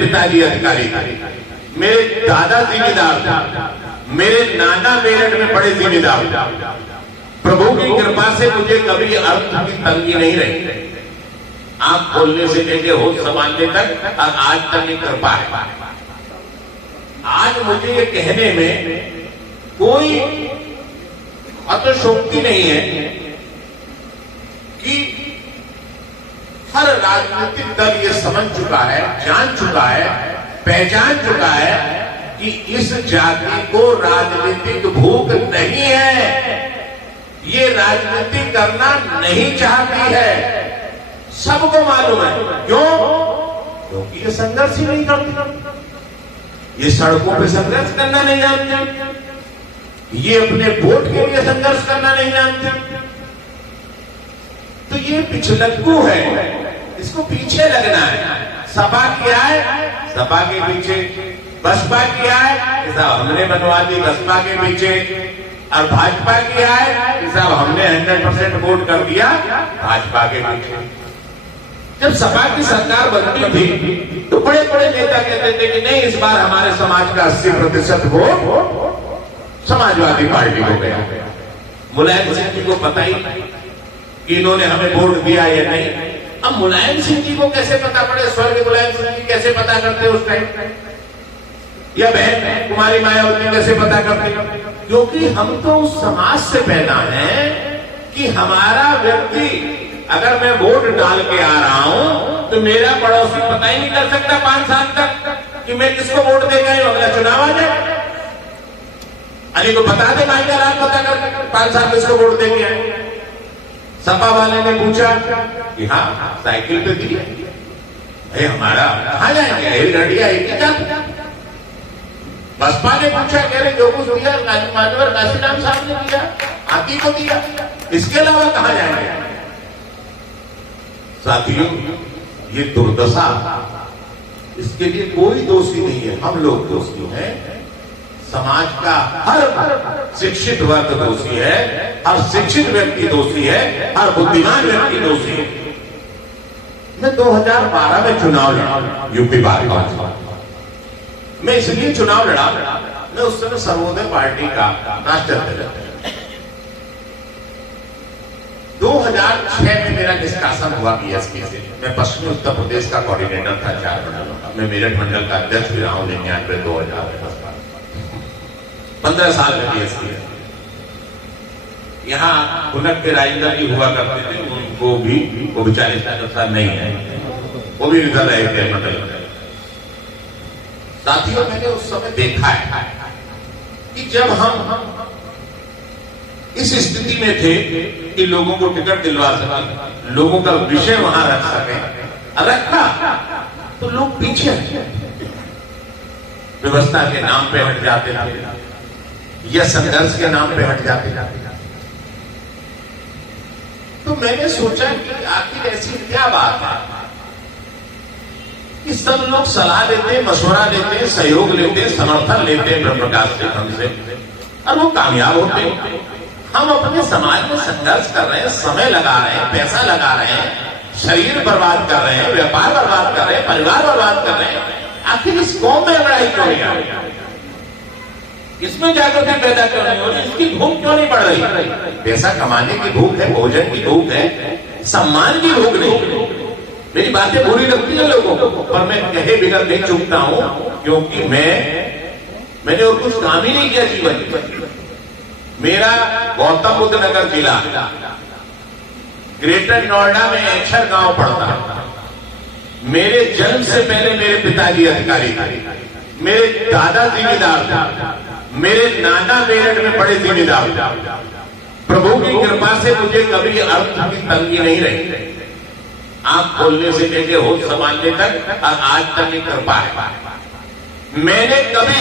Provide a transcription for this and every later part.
पिताजी अधिकारी थे, मेरे दादा जिम्मेदार थे, मेरे नाना मेरठ में बड़े जिम्मेदार थे। प्रभु की कृपा से मुझे कभी अर्थ की तंगी नहीं रही। आंख खोलने से लेके होश संभालने तक और आज तक की कृपा है। आज मुझे ये कहने में कोई अतिशोक्ति नहीं है कि हर राजनीतिक दल ये समझ चुका है, जान चुका है, पहचान चुका है कि इस जाति को राजनीतिक भूख नहीं है, ये राजनीति करना नहीं चाहती है। सबको मालूम है। क्यों? क्योंकि ये संघर्ष ही नहीं करती, ये सड़कों पे संघर्ष करना नहीं जानते, ये अपने वोट के लिए संघर्ष करना नहीं जानते। तो ये पिछलग्गू है, इसको पीछे लगना है। सपा किया है, सपा के पीछे, बसपा किया है, साहब हमने बनवा दी बसपा के पीछे, और भाजपा किया है कि साहब हमने 100% वोट कर दिया भाजपा के पीछे। जब सपा की सरकार बनती थी तो बड़े बड़े नेता कहते थे कि नहीं, इस बार हमारे समाज का 80% वोट समाजवादी पार्टी को गया। मुलायम सिंह जी को पता ही नहीं कि इन्होंने हमें वोट दिया या नहीं। अब मुलायम सिंह जी को कैसे पता पड़े, स्वर्गीय मुलायम सिंह जी कैसे पता करते उस टाइम, या बहन कुमारी मायावती कैसे पता करते? क्योंकि हम तो उस समाज से पैदा है कि हमारा व्यक्ति, अगर मैं वोट डाल के आ रहा हूं तो मेरा पड़ोसी पता ही नहीं कर सकता 5 साल तक कि मैं किसको वोट देगा। अगला चुनाव आ जाए, अली को बता दे, भाई का रात पता कर 5 साल किसको वोट देंगे आए। सपा वाले ने पूछा कि हाँ साइकिल पे दी, अरे हमारा कहां जाएंगे, रेलगाड़िया एक ही जाती। बसपा ने पूछा, कह रहे जो कुछ दिया मानवर काशीराम साहब ने दिया, हाथी को दिया, इसके अलावा कहां जाएंगे। साथियों, ये दुर्दशा, इसके लिए कोई दोषी नहीं है, हम लोग दोषी हैं। समाज का हर शिक्षित वर्ग दोषी है, हर शिक्षित व्यक्ति दोषी है, हर बुद्धिमान व्यक्ति दोषी है। मैं 2012 में चुनाव लड़ा, यूपी बार मैं इसलिए चुनाव लड़ा, मैं उस समय सर्वोदय पार्टी का राष्ट्रीय अध्यक्ष। 2006 में मेरा निष्कासन हुआ बीएसपी से। मैं पश्चिमी उत्तर प्रदेश का कोऑर्डिनेटर था 4 मंडलों का। मैं मेरठ मंडल का अध्यक्ष भी रहा हूं 99-2010 का। 15 साल में बीएसपी। यहाँ उनक के राजेंद्र जी हुआ करते थे, उनको भी वो बेचारे नहीं है, वो भी निकल रहे थे मंडल। साथियों, मैंने उस समय देखा है कि जब हम इस स्थिति में थे कि लोगों को टिकट दिलवा सके, लोगों का विषय वहां रख सके, रखा तो लोग पीछे व्यवस्था के नाम पे हट जाते थे या संघर्ष के नाम पे हट जाते थे। तो मैंने सोचा कि आखिर ऐसी क्या बात है कि सब लोग सलाह लेते, मशवरा लेते, सहयोग लेते, समर्थन लेते ब्रह्म प्रकाश से, हमसे, और वो कामयाब होते। हम अपने समाज में संघर्ष कर रहे हैं, समय लगा रहे हैं, पैसा लगा रहे हैं, शरीर बर्बाद कर रहे हैं, व्यापार बर्बाद कर रहे हैं, परिवार बर्बाद कर रहे हैं। आखिर इस कौम में लड़ाई क्यों नहीं आ रही, इसमें जागृति पैदा क्यों नहीं हो रही, इसकी भूख क्यों नहीं बढ़ रही? पैसा कमाने की भूख है, भोजन की भूख है, सम्मान की भूख नहीं। मेरी बातें बुरी लगती है लोगों को, पर मैं कहे बिगड़ नहीं चुकता हूं, क्योंकि मैंने और कुछ काम ही नहीं किया जीवन में। मेरा गौतम बुद्ध नगर जिला, ग्रेटर नोएडा में एक्षर गांव पड़ता है। मेरे जन्म से पहले मेरे पिताजी अधिकारी थे, मेरे दादा जिम्मेदार थे, मेरे नाना मेरठ में बड़े जिम्मेदार थे। प्रभु की कृपा से मुझे कभी अर्थ की तंगी नहीं रही। आंख खोलने से लेके होश संभालने तक और आज तक की कृपा है। मैंने कभी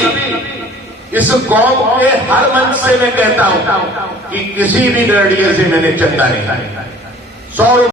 इस कौम के हर मंच से मैं कहता हूं कि किसी भी गड़िए से मैंने चंदा नहीं, 100